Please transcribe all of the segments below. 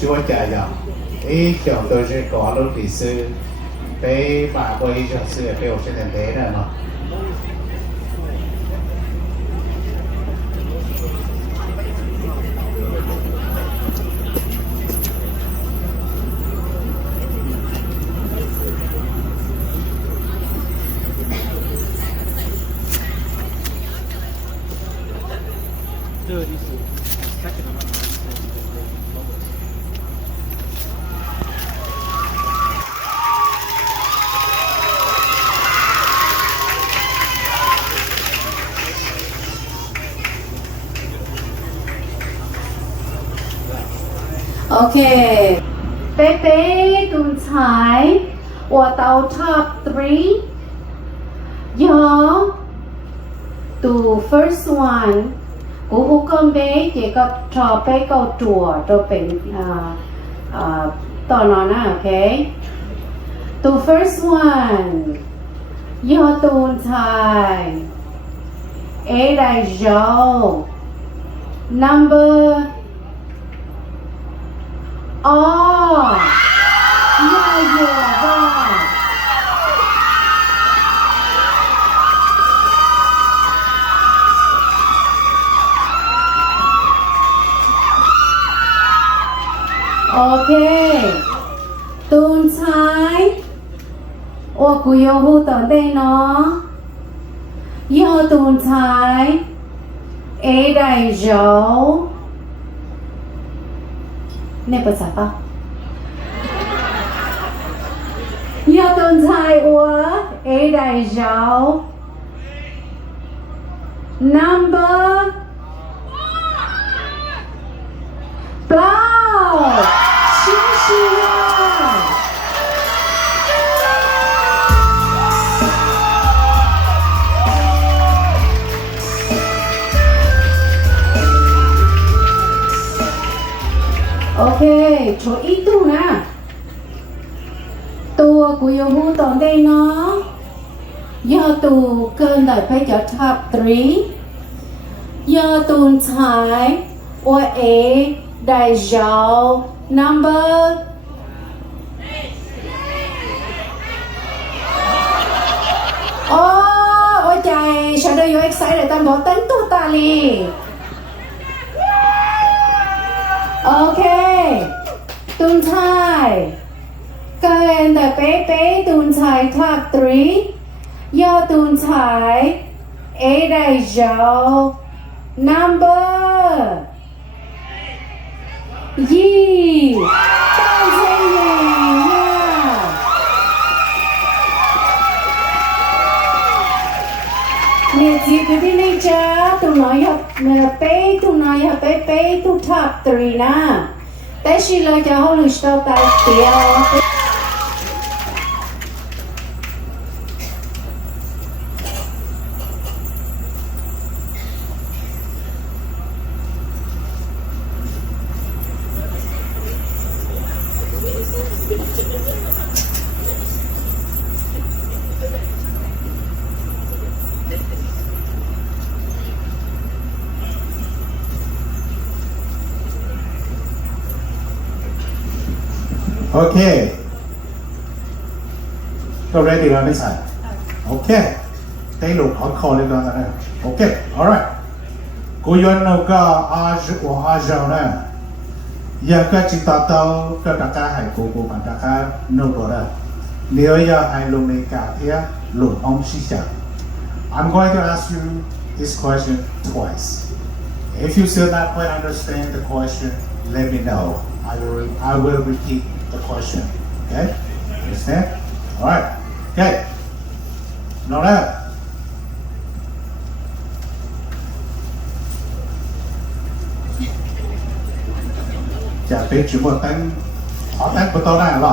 chúa chạy dòng ý chồng tôi sẽ có lúc bị sư cái bà cô ý chồng sư cái ổ sẽ thành thế này mà Okay. Pepe Ntxhais Ua Tsaug top 3. Yo to first one. Cú hú con bé chỉ có trò bé câu chùa rồi bệnh tỏ nó nè, okay. To first one. Yo to Ntxhais. A đại dấu. Number Oh, yeah, wow. Okay. Ntxhais. Ủa cô yêu hú tận đây nó. Yo Ntxhais. A đại dấu. Nè bật sạp à? Yo Ntxhais Ua A đại dấu. Number Plow. Xin xin Okay, chỗ ít tu nè. Tua của yêu hú tòn đây nó. Do tu cơn đời phải cho top 3. Do tu Ntxhais Ua A đại dấu. Number ôi trời, sao đây you excited tâm bỏ tính tu ta li. Okay, Ntxhais. Karen the Pepe Ntxhais top 3. Yo Ntxhais A đại dấu. Number Yi. Tao dây nè nha. Nè chị cứ đi này cha. Tụi nói hợp Pepe. Tụi nói hợp Pepe. Tụi top 3 nè. Tại chị lời cho hôn lùi tao tay tiêu. Okay. Go ready on this side. Okay. Tay lục hot call đi con này. Okay. Alright. Cô yuan nấu cả à rau nè. Giờ các chị ta tao các đặc ca hải cô bạn đặc ca nấu đồ đó. Nếu giờ hải lục này cả thì lục ông xí chả. I'm going to ask you this question twice. If you still not quite understand the question, let me know. I will repeat the question. Okay? Understand? Alright. Okay. Now that. Chả biết chỉ một tên họ tên của tôi này là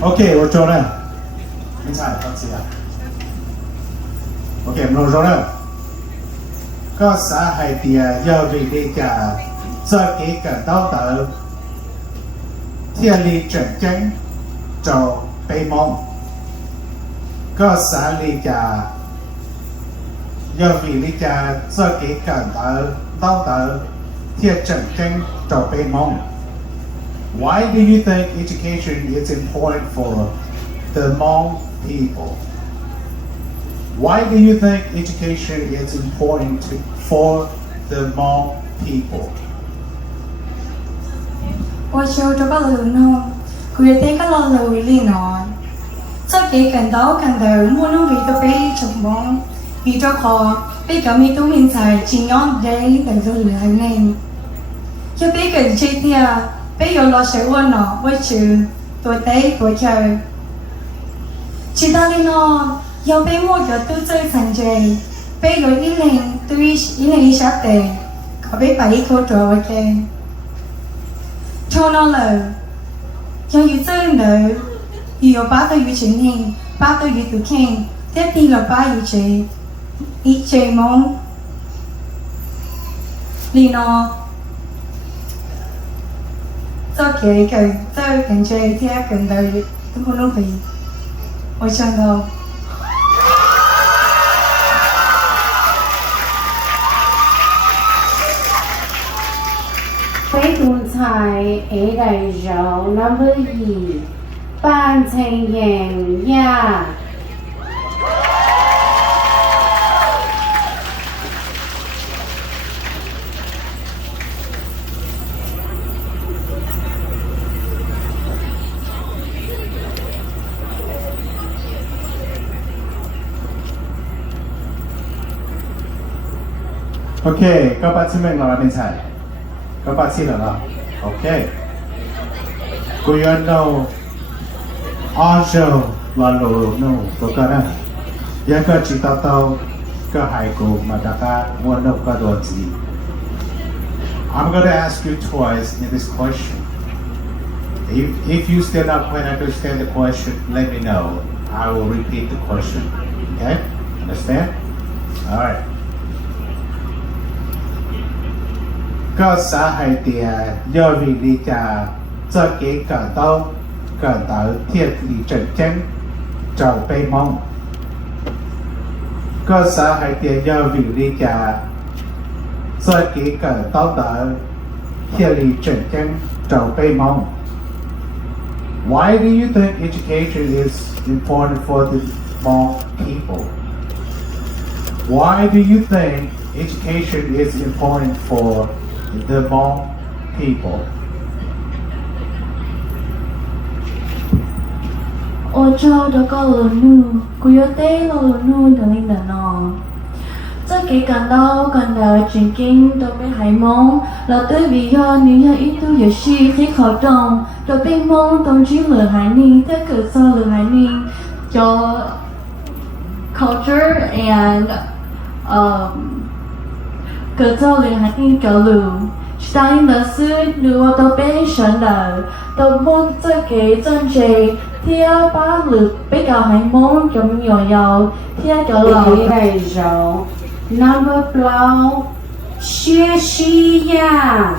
ok, rồi cho đây. Mình sai con gì à? Ok, mình rồi đây. Có xã hay thì giờ vì đi cả giờ cái cả đau tự thiên lý trận tranh cho Tây Mông có xã lý cha do vì lý cha do kỹ cẩn tờ đau tờ thiệt trận tranh trò bê mong. Why do you think education is important for the Hmong people? Why do you think education is important for the Hmong people? 我小这个路呢，规定个老路里呢，这几根刀看到我弄为个被什么，为着可被个米都民在尽量的等着来呢，就被个这点被有老师问呢，我就多带多教，其他的呢，要被我个都最成绩，被有一零对一零一下的，可被把一口做我的。cho nó là cho yêu chơi nữa yêu ba tôi yêu chuyện hình ba tôi yêu tự khen tiếp đi là ba yêu chơi ít chơi mong li nó cho kể cần chơi cần chơi theo cần đời tôi không nói gì ôi chẳng đâu Phế tuần thai ế đại rau number 2 ban thành yàng ya. Okay, các bạn xin mời bên trái. Các bạn xin là okay. Cô yên đâu Ajo là lô nô tôi cả nè. Giờ các chị tao tao các hai cô mà đã cả muốn đâu cả đồ gì. I'm going to ask you twice in this question. If you still not quite understand the question, let me know. I will repeat the question. Okay? Understand? All right. Có xã hội địa do vì lý cha cho kế cẩn tàu thiệt lý trận chân trầu bê mong. Có xã hội địa do vì lý cha cho kế cẩn tàu thiệt lý trận chân trầu bê mong. Why do you think education is important for the Hmong people? Why do you think education is important for the Hmong people? 我做到个路路，古有得路路的领导呢。这几感到震惊，都被海蒙，老对比要你要一度有戏，黑口中，都被蒙东居了海宁，在可说了海宁，就 culture and 可做了海宁个路。Stein的是如果都被选了，都摸这给正确，贴把路比较海蒙咁又有贴个路。Ế đại rau number 8 xie xi ya.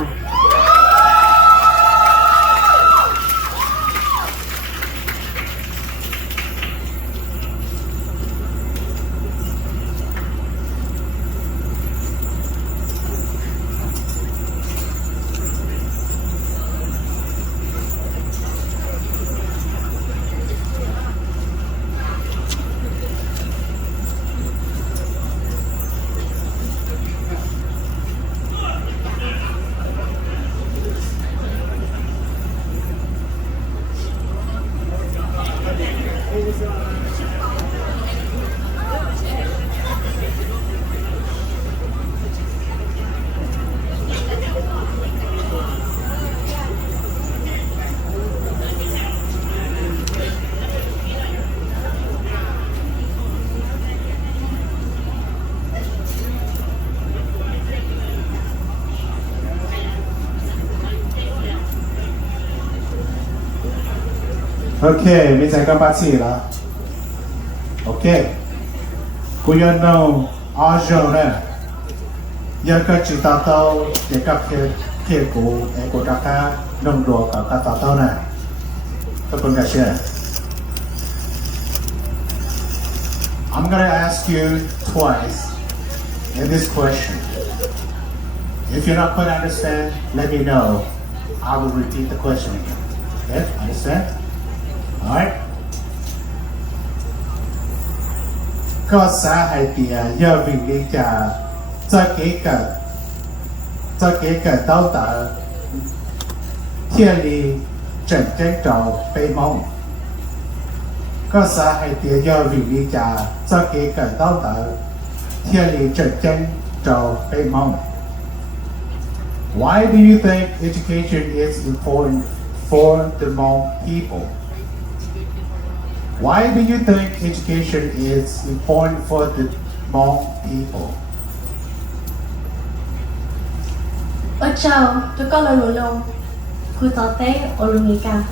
Okay, mình sẽ các bạn xí là. Okay. Cô yên đâu Ajo nè. Giờ các chị tao tao để các kia cô em cô ta ca nông đồ cả các tao tao nè. Các con gái xe. I'm going to ask you twice in this question. If you're not quite understand, let me know. I will repeat the question again. Okay, understand? All right. ก็สาเหตุยอวิลิกาจะเกิด到达天理真正找被梦ก็สาเหตุยอวิลิกาจะเกิด到达天理真正找被梦 Why do you think education is important for the Hmong people? Why do you think education is important for the Hmong people? Ua Tsaug Ntsuab Ku Tate Olumika.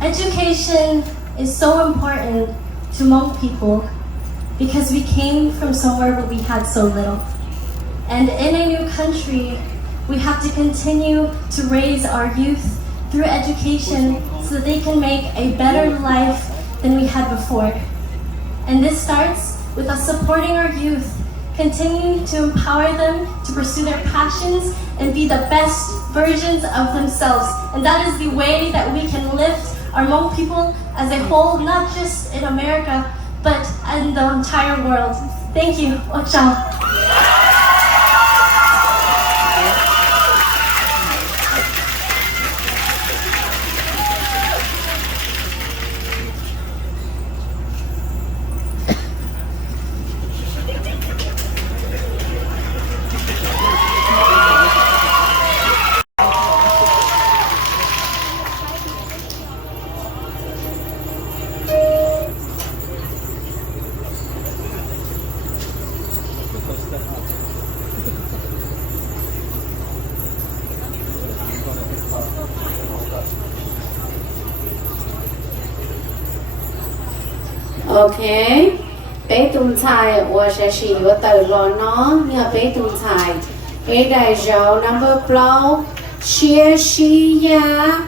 Education is so important to Hmong people because we came from somewhere where we had so little. And in a new country, we have to continue to raise our youth through education so that they can make a better life than we had before. And this starts with us supporting our youth, continuing to empower them to pursue their passions and be the best versions of themselves. And that is the way that we can lift our Hmong people as a whole, not just in America, but in the entire world. Thank you. Ua Tsaug. Okay. Bé tùng chai Ua sẽ chỉ Ua tử lo nó nhờ bé tùng chai. Ê đại dấu number blow. Chia xí ya.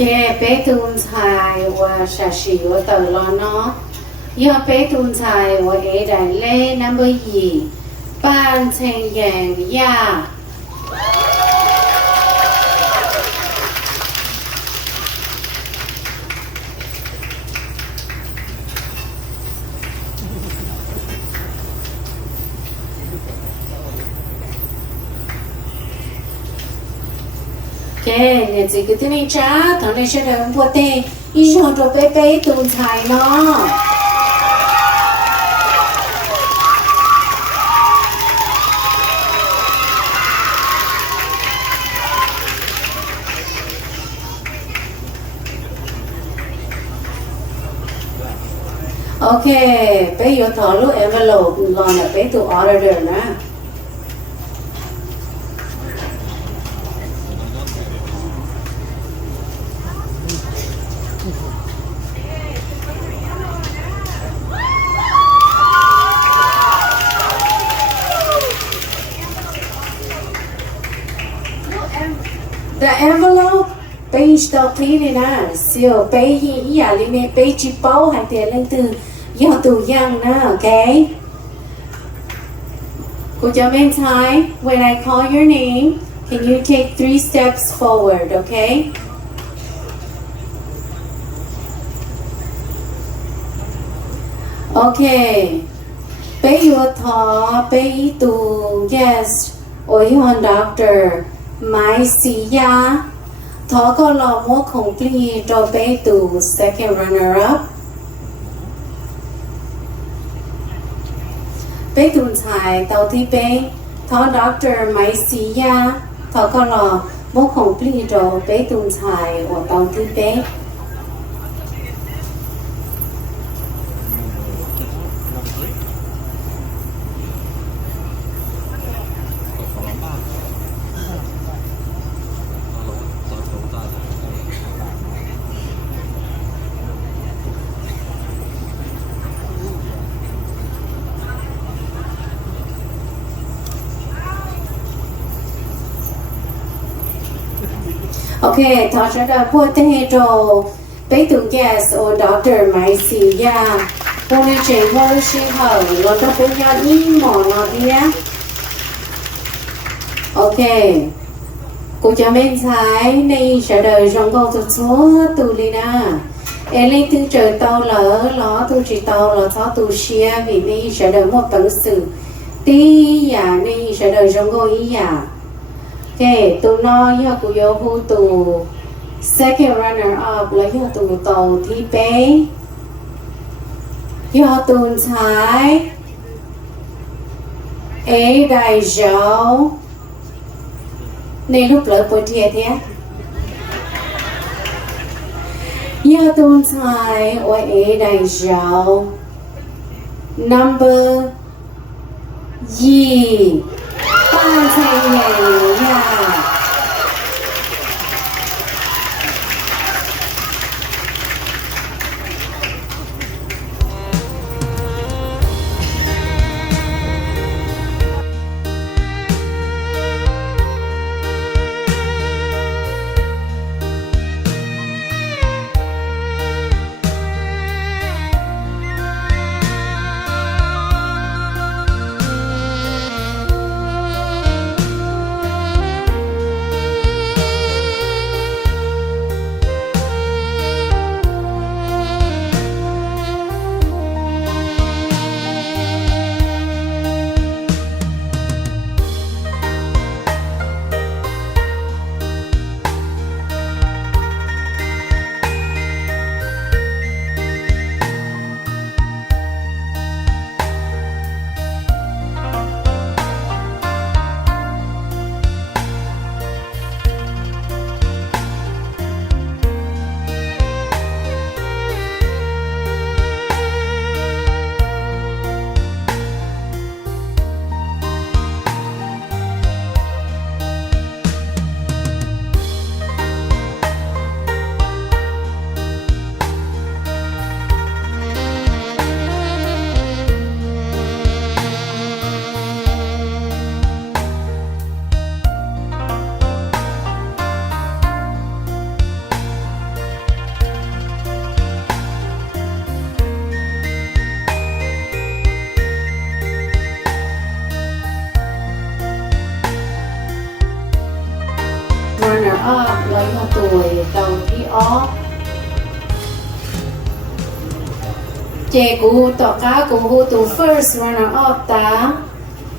Okay, bé tùng chai Ua sẽ chỉ Ua tử lo nó nhờ bé tùng chai Ua ê đại lê number 2. Ban thành yang ya. Okay, nên chỉ cái thứ này cha, thằng này sẽ đừng vô tê, ý cho đồ bé bé tùng chai nó. Okay, bé yêu thọ lúc envelope lo là bé tụ order nè. The envelope page đầu tiên này nè, siêu page gì à, lên này page chỉ bao hàng tiền lên từ do tù giang nè, okay? Could you Ntxhais, when I call your name, can you take 3 steps forward, okay? Okay. Bé yêu thọ, bé ý tù, yes, ôi hoàn doctor. Mai si ya thọ có lò mua complete cho bé tù second runner up. Bé tù chai tàu thi bé thọ doctor mai si ya thọ có lò một complete rồi bé tuần xài hoặc tàu thứ bé Okay, thọ cho đã po thế rồi bé tuần guest or doctor mai xì ya po này chơi hơi xí hở lo đó po ya im mỏ nó đi á. Okay, cô cho mình thấy này sẽ đời trong câu thuật số tu li na em lên từ trời tàu lỡ ló tu chỉ tàu lỡ thọ tu xia vì này sẽ đời một tầng sự tí ya này sẽ đời trong câu ý ya. Okay, tụi nó yêu của yêu hú tụ second runner up là yêu tụ tàu thi bé yêu tụ thái ế đại giáo nên lúc lợi bột thiệt nhé yêu tụ thái ở ế đại giáo number yi 大菜园呀。runner up lấy một tuổi đầu thi ó chế cú tỏ cá cú hô tụ first runner up ta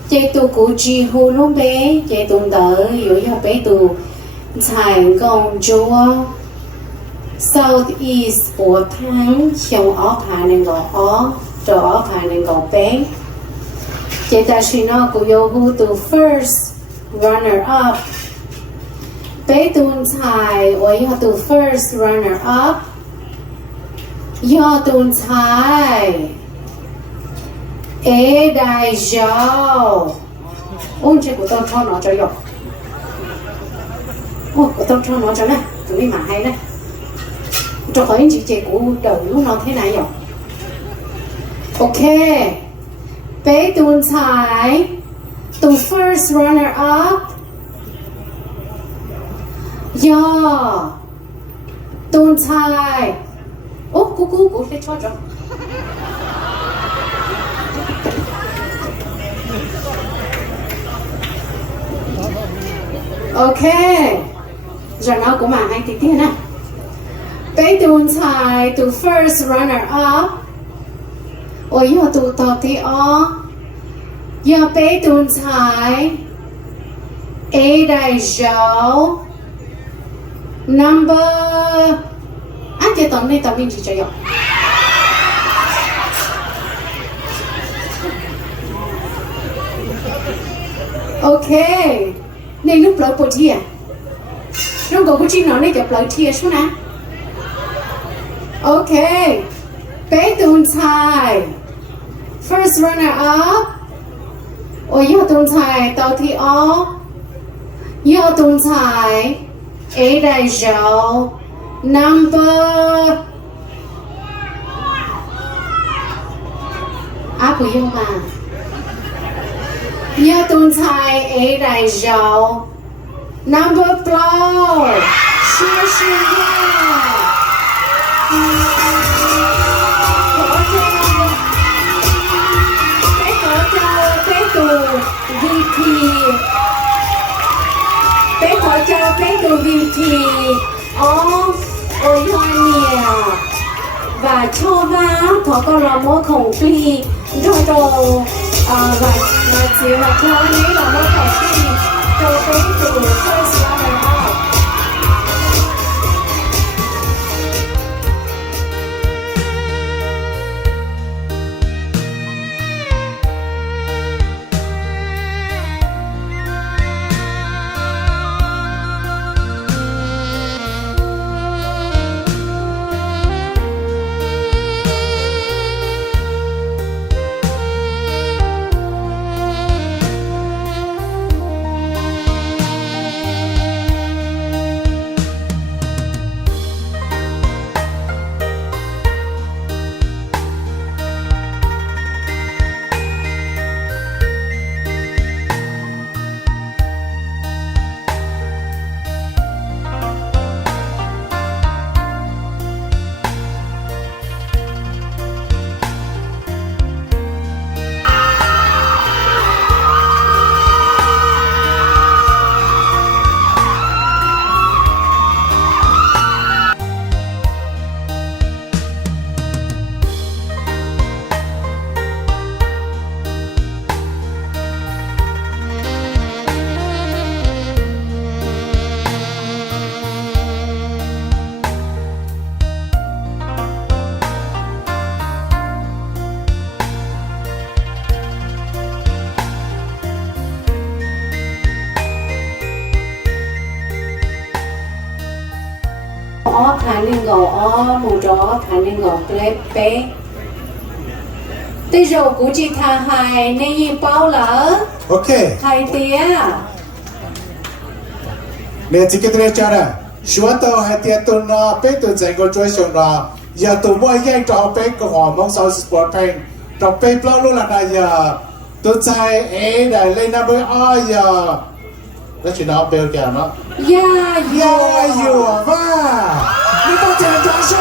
chế tụ cú chi hô lúc bé chế tụ đỡ yếu cho bé tụ thành công chúa Southeast của tháng trong ó khả nên gọi ó cho ó khả nên gọi bé chế ta suy nó cú yếu hô tụ first runner up bé tuần thái và yêu tụ first runner up yêu tuần thái ế đại giáo ôn chế của tôi cho nó cho dọc ôn của tôi cho nó cho này tụi mình mà hay này cho khỏi chị chế của đầu lúc nó thế này dọc ok bé tuần thái tụ first runner up yeah tuần thái ô cú sẽ cho ok giờ nó cũng mà hai tí tí nè bé tuần thái to first runner up ôi yêu tụ tao tí ó yêu bé tuần thái ế đại giáo number anh chị tổng này tổng mình chỉ cho dọc ok nên lúc lỡ bột gì à Trong cổ của chị nó này chụp lời thiệt xuống nè. Ok. Bé tuần thai. First runner up. Ôi yêu tuần thai tao thi ó. Yêu tuần thai. A đại dấu. Number. Của yêu mà. Yêu tuần thai A đại dấu. Number blow. Sure, sure, yeah. Bé VP. Bé khổ cho bé tù VP. Ôi hoa nhiều. Và cho va thọ con là mô khổng tuy. Rồi đồ và chỉ là cho này là mô khổng tuy. Rồi bé tù first runner up. Khả năng gõ mù đó khả năng gõ clip bé. Bây giờ của chị thà hài nên gì bao lỡ. Ok. Hài tía. Nè chỉ cái này cho nè. Chúa tao hay tiệt tuần nó bé tuần dành có chơi xong nó. Giờ tụi mua dây trò bé của họ mong sao sport pain. Trò bé bao luôn là này giờ. Tuần sai ế đại lên năm mươi giờ. Đó chỉ nó bèo kìa nó. Yeah, you are va. Đi có chơi cho sao?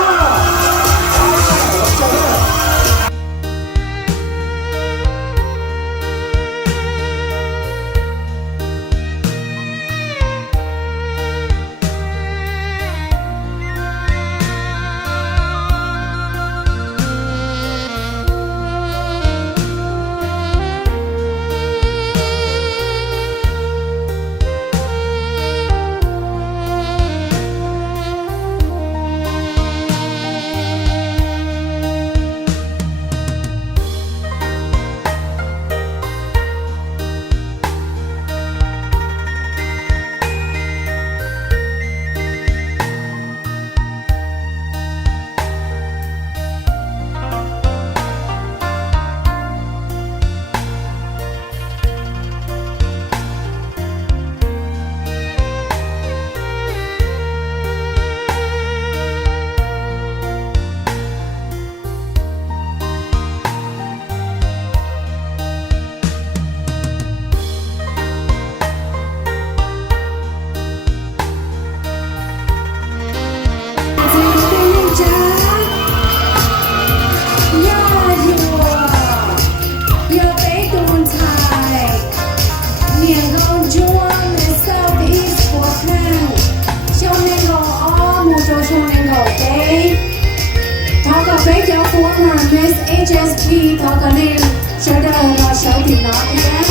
Miss HSP thọ cần nên chờ đợi và sợ thì nó nhé.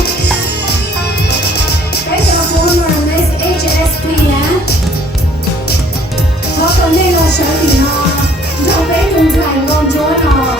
Cái cho former Miss HSP nhé. Thọ cần nên là sợ thì nó. Cho bé Ntxhais Nkauj Ntsuab nó.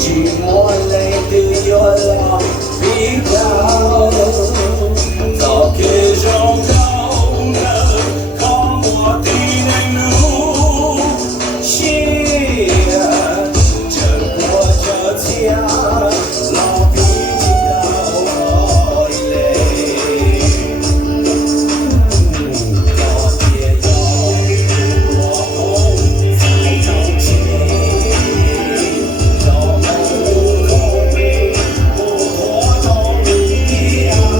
chỉ muốn lấy từ your lòng biết bao gió kia trong cao ngờ có một tin anh nu chia chân của chờ chia lòng biết đau hỏi lệ có kia gió của hôn dài trong chia gió mong không biết mùa hoa trong kia đây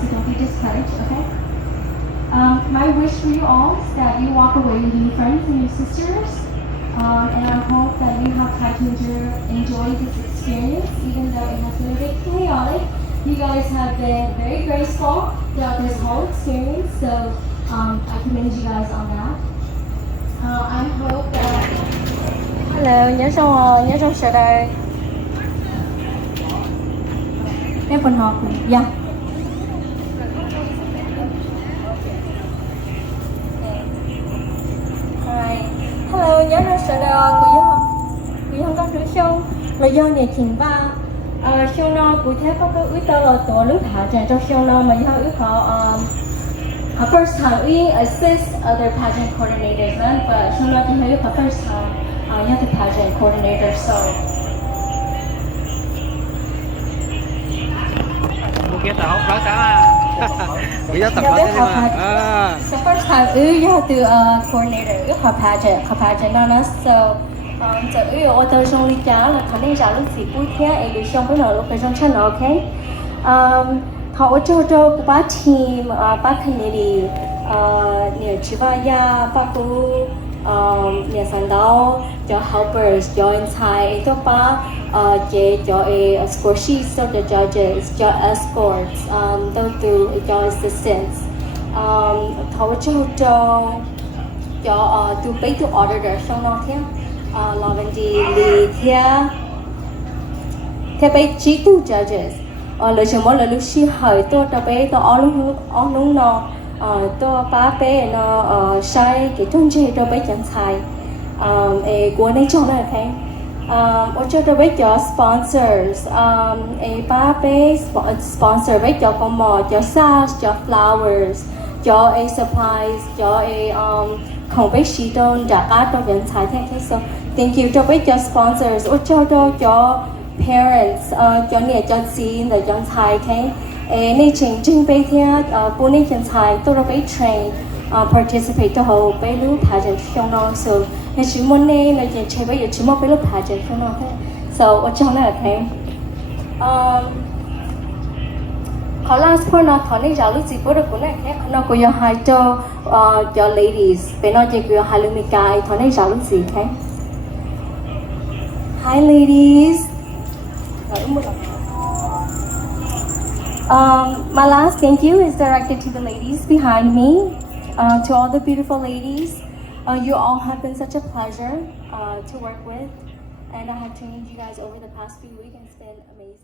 So don't be discouraged, okay? My wish for you all is that you walk away with your friends and your sisters, and I hope that you have tried to enjoy this experience, even though it was a little bit chaotic. You guys have been very graceful throughout this whole experience, so I commend you guys on that. I hope that. Hello, nhớ trong sợ đây. Em còn học, dạ. Hello, nhớ ra sợ đờ của dân con thử sông là do nhà trình ba sông nó cụ thể có cái ước tơ là tổ nước hạ tràn trong sông nó mà do ước họ first time we assist other pageant coordinators but sông nó thì hơi ước first time you have the pageant coordinator so kia tao không nói cả bây giờ tập nói thế mà so first time you have to coordinator you have pageant on us so so ô tô trong lý trả là khả năng trả lúc gì cũng thế em bị xong với nó lúc cái trong chân nó ok họ cho của ba team ba committee nhiều chỉ ba ya ba cô nhiều sản đạo cho helpers cho inside cho ba cho a score sheet so the judges cho escorts cho assistants họ cho to pay to auditor xong nó thế là vấn đề theo bây chỉ tu judges lời chào món là lúc xí hỏi tôi ta bây tôi ở lúc nó tôi ba bé nó sai cái trong chế tôi bây chẳng xài của này trong này thấy ở cho tôi bây cho sponsors ba bé sponsor bây cho con mò cho sars cho flowers cho supplies cho không biết gì đâu đã cả tôi vẫn xài thế so thank you cho biết cho sponsors or cho parents cho nhà cho xin là cho xài thế này chỉnh bây theo bố này cho xài tôi đã biết train participate cho hậu bây lúc pageant trong nó so này chỉ muốn này là chỉ bây giờ chỉ muốn bây lúc pageant trong nó thế so ở trong này là thế họ last point nó thọ này giáo lúc gì bữa được cũng này thế nó có giờ hai cho ladies bên nó chỉ có hai mươi cái thọ này giáo lúc gì thế hi ladies my last thank you is directed to the ladies behind me to all the beautiful ladies you all have been such a pleasure to work with and I have trained you guys over the past few weeks and it's been amazing.